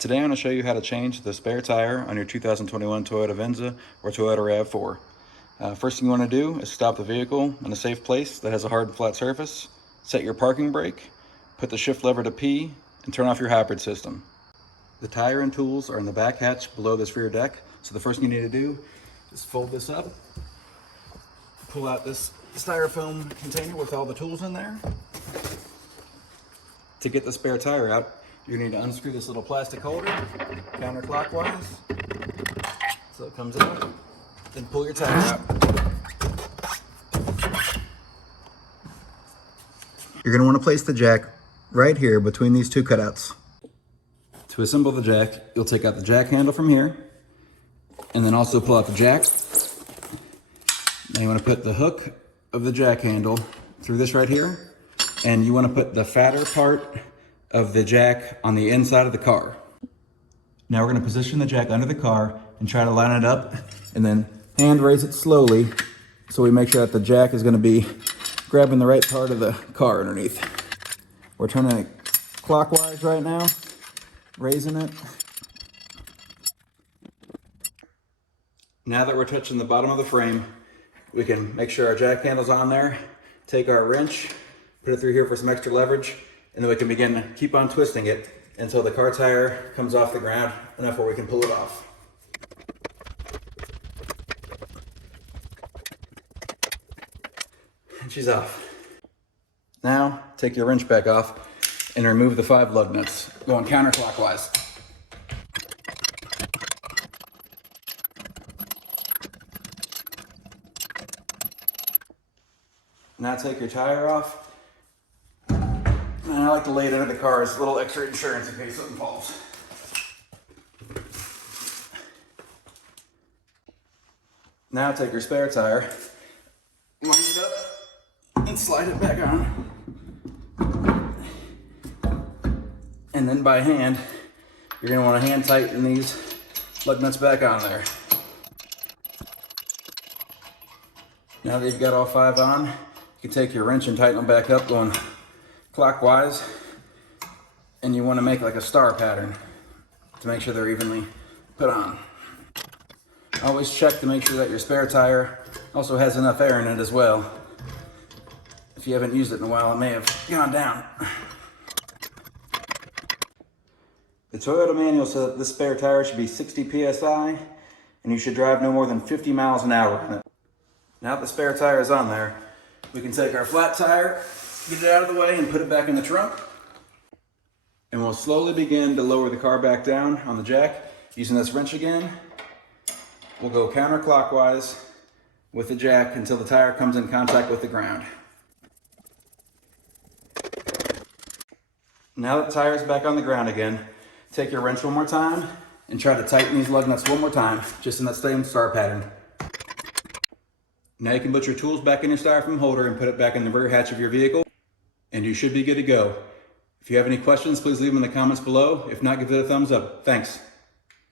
Today I'm going to show you how to change the spare tire on your 2021 Toyota Venza or Toyota Rav4. First thing you want to do is stop the vehicle in a safe place that has a hard and flat surface, set your parking brake, put the shift lever to P, and turn off your hybrid system. The tire and tools are in the back hatch below this rear deck, so the first thing you need to do is fold this up, pull out this styrofoam container with all the tools in there. To get the spare tire out, you need to unscrew this little plastic holder counterclockwise so it comes out. Then pull your tire out. You're going to want to place the jack right here between these two cutouts. To assemble the jack, you'll take out the jack handle from here and then also pull out the jack. Now you want to put the hook of the jack handle through this right here, and you want to put the fatter part of the jack on the inside of the car. Now we're going to position the jack under the car and try to line it up, and then hand raise it slowly so we make sure that the jack is going to be grabbing the right part of the car underneath. We're turning it clockwise right now, raising it. Now that we're touching the bottom of the frame, we can make sure our jack handle's on there, take our wrench, put it through here for some extra leverage, and then we can begin to keep on twisting it until the car tire comes off the ground enough where we can pull it off. And she's off. Now, take your wrench back off and remove the 5 lug nuts, going counterclockwise. Now take your tire off. And I like to lay it under the car as a little extra insurance in case something falls. Now take your spare tire, line it up, and slide it back on. And then by hand, you're going to want to hand tighten these lug nuts back on there. Now that you've got all 5 on, you can take your wrench and tighten them back up going clockwise, and you want to make like a star pattern to make sure they're evenly put on. Always check to make sure that your spare tire also has enough air in it as well. If you haven't used it in a while, it may have gone down. The Toyota manual says that this spare tire should be 60 psi and you should drive no more than 50 miles an hour on it. Now that the spare tire is on there, we can take our flat tire, get it out of the way, and put it back in the trunk. And we'll slowly begin to lower the car back down on the jack using this wrench again. We'll go counterclockwise with the jack until the tire comes in contact with the ground. Now that the tire is back on the ground again, take your wrench one more time and try to tighten these lug nuts one more time, just in that same star pattern. Now you can put your tools back in your styrofoam holder and put it back in the rear hatch of your vehicle, and you should be good to go. If you have any questions, please leave them in the comments below. If not, give it a thumbs up. Thanks.